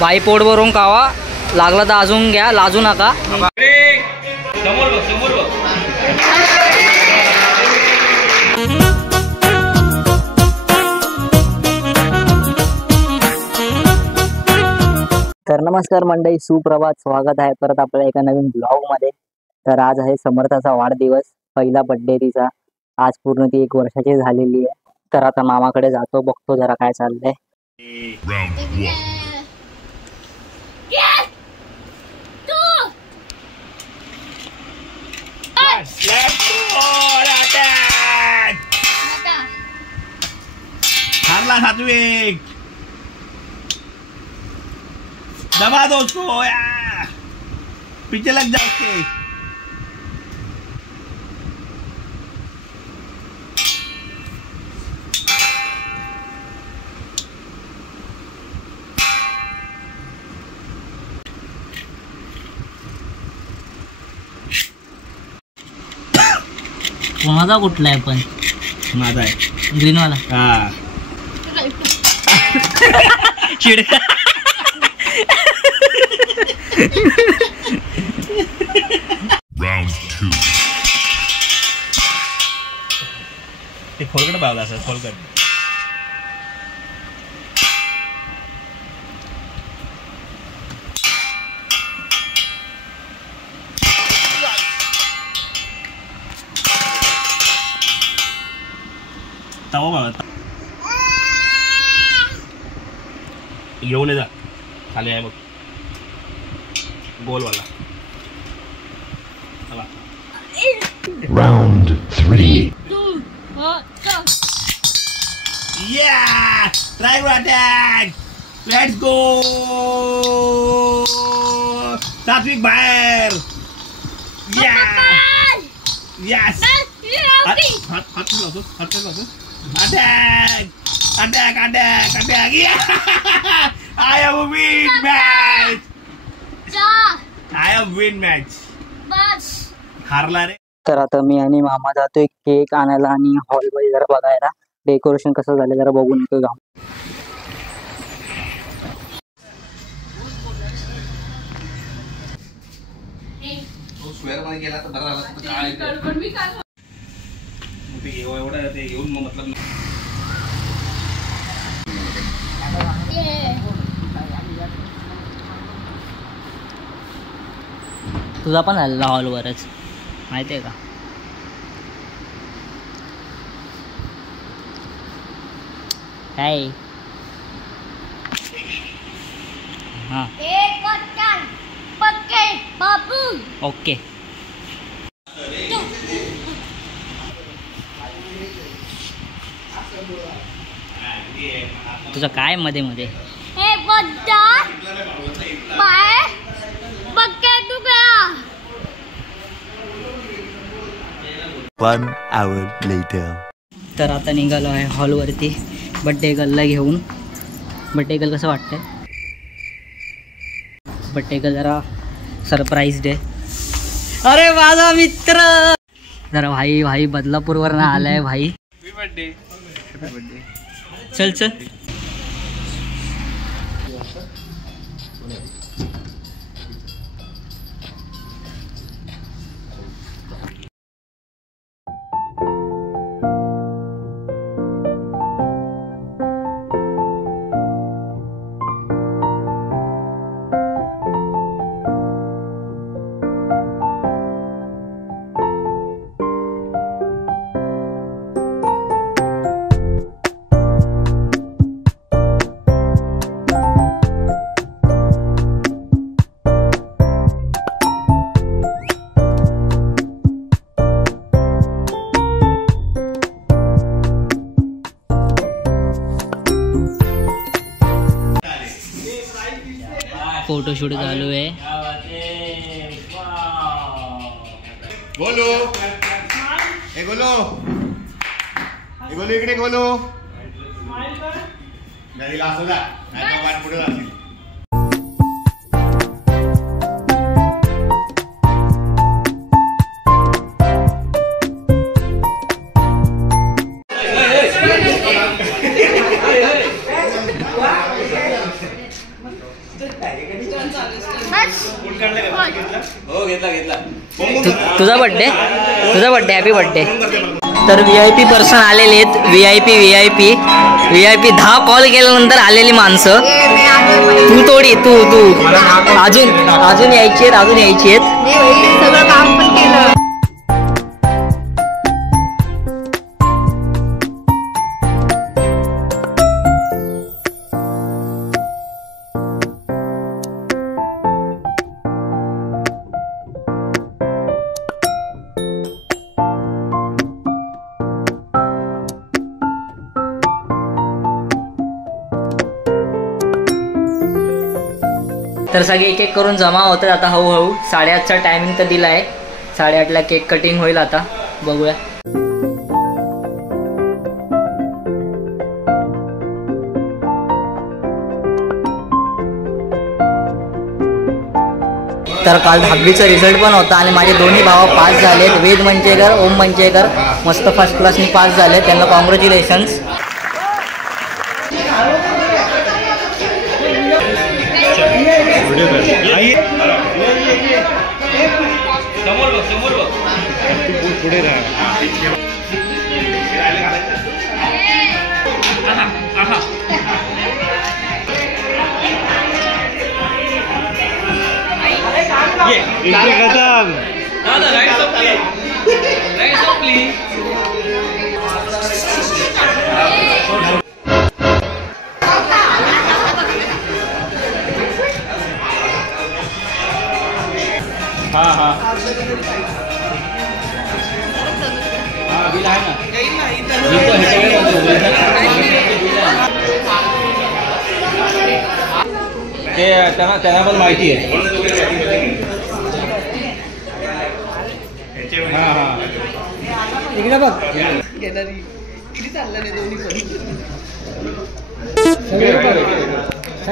भाई पोट भरून खावा, लागला तर अजून घ्या, लाजू नका. तर नमस्कार मंडळी, सुप्रभात, स्वागत आहे परत आपल्या एका नवीन ब्लॉग मध्ये. तर आज आहे समर्थाचा वाढदिवस, पहिला बर्थडे तिचा. आज पूर्ण ती 1 वर्षाची झालेली आहे. तर आता मामाकडे जातो, बघतो जरा काय चाललंय. सात्विक दबा दो उसको यार, पीछे लग जाओ उसके. कोणाचा कुठला आहे पण? माझा आहे ग्रीन वाला. हा चिडका. Round 2. ते खोलगट बावला सर, खोलगट. तवा बाबा घेऊन जा, खाली आहे बघ Golwala. Round 3. Yeah! Try to attack! Let's go! Satvik बाहेर! Yeah! Yes! हात लावतो. Attack! Attack! Yeah! I have a win match! I have win match! हारला रे. तर आता मी आणि मामा जातोय केक आणायला आणि हॉल मध्ये जरा बघायला डेकोरेशन कसं झालं जरा बघून येतो. जाऊन तुझा पण आलेला हॉलवरच, माहिती आहे का? काय हां ओके. तुझं काय मध्ये मध्ये 1 hour later. तर आता निघालो आहे हॉलवरती बड्डे गर्लला घेऊन. बड्डे गर्ल कसं वाटतंय? बड्डे गर्ल जरा सरप्राईज डे. अरे माझा मित्र जरा भाई बदलापूरवर ना आलाय भाई. Happy birthday. चल फोटोशूट चालू आहे. गोलू इकडे गोलू घरी असू द्या, नाही तर पुढे जातील. तुझा बर्थडे हॅपी बर्थडे. तर VIP पर्सन आलेले आहेत. VIP 10 कॉल केल्यानंतर आलेली माणसं. तू थोडी तू अजून यायची आहेत. सगळं काम पण केलं. तर सगळे एक एक करून जमा होतात आता हळूहळू. 8:30चा टायमिंग तर दिला आहे. 8:30ला केक कटिंग होईल. आता बघूया. तर काल 10वीचा रिझल्ट पण होता आणि माझे दोन्ही भाव पास झालेत. वेद मंचेकर, ओम मंचेकर मस्त फर्स्ट क्लासनी पास झाले. त्यांना कॉंग्रॅच्युलेशन्स. त्यांना पण माहिती आहे. इकडे बघ.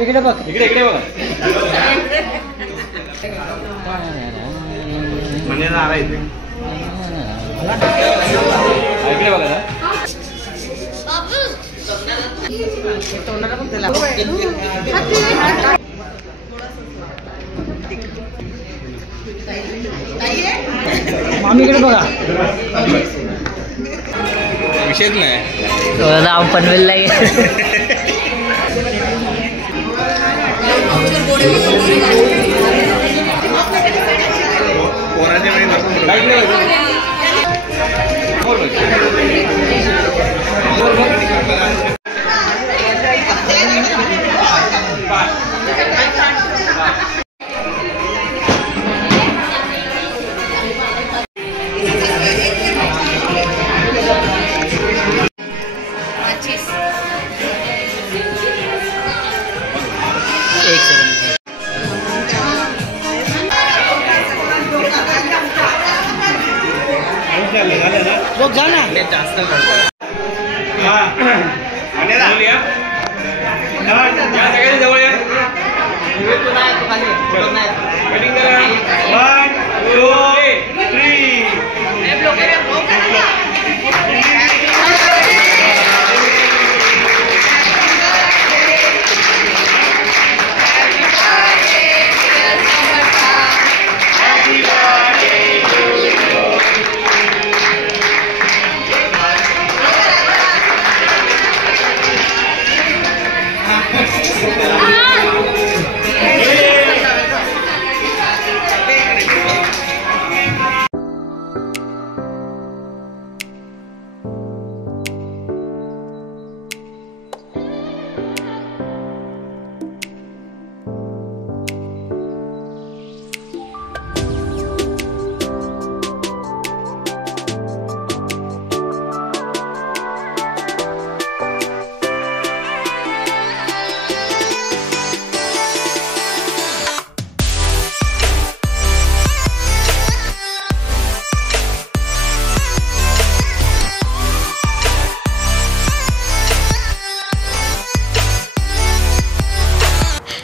इकडे बघ. इकडे बघ. म्हणजे इकडे बघा. मामीकडे बघा. विषयच नाही. राम पनवेलला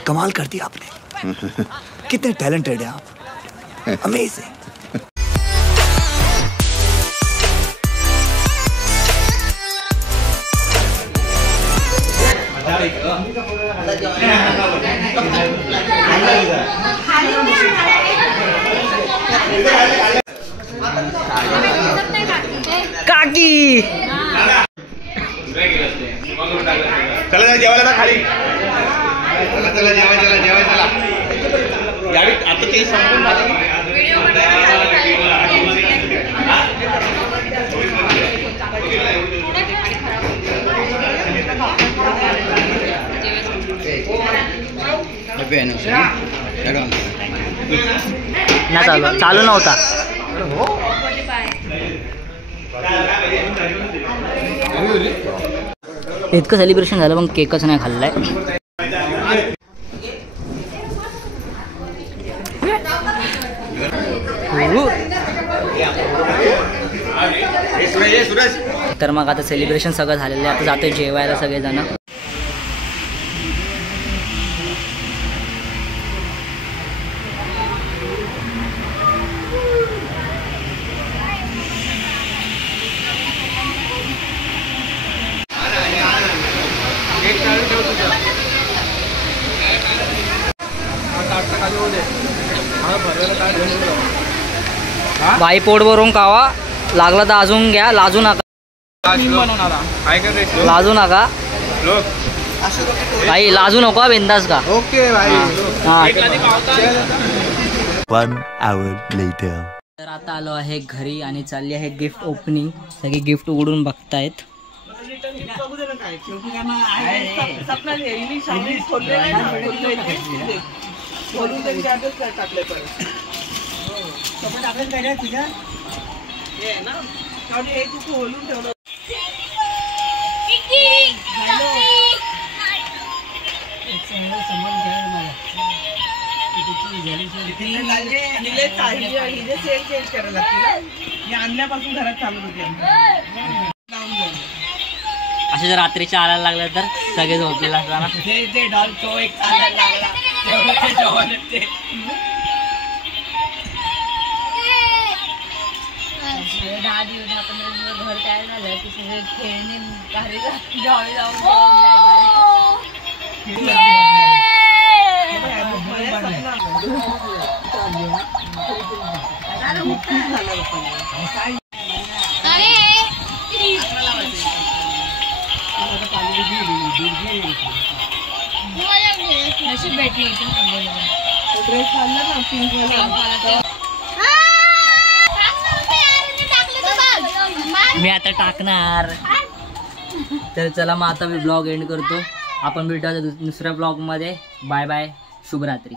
कमाल कर दिया आपने. कितने टैलेंटेड हैं आप. अमेजिंग. काकी चला जेवायला जा खाली. चला जेवाय चला. यावेळी आता ते संपून ना चालू नव्हता. इतकं सेलिब्रेशन झालं पण केकच नाही खाल्लाय. तर मग आता सेलिब्रेशन सगळं झालेलं आहे. आता जातोय जेवायला सगळेजण. बाई पोट भरून खावा, लागला तर अजून घ्या, लाजू नका. लाजू नका भाई, लाजू नको, बिंदास का. ओके भाई. One hour later. तर आता आलो आहे घरी आणि चालली आहे गिफ्ट ओपनिंग. सगळे गिफ्ट उघडून बघतायत. आणल्यापासून घरात चालू होते. असे जर रात्रीच्या आलायला लागले तर सगळे झोपलेला असताना ते ढाल तो एक चालायला लागला तेवढं ते जेवण ते. 10 दिवस 15 दिवस घर तयार झालं की सगळे खेळणे घरी गावी जाऊन भेटली. मी आता टाकणार. तर चला मग आता मी ब्लॉग एंड करतो. आपण भेटूया दुसऱ्या ब्लॉग मध्ये. बाय बाय, शुभरात्री.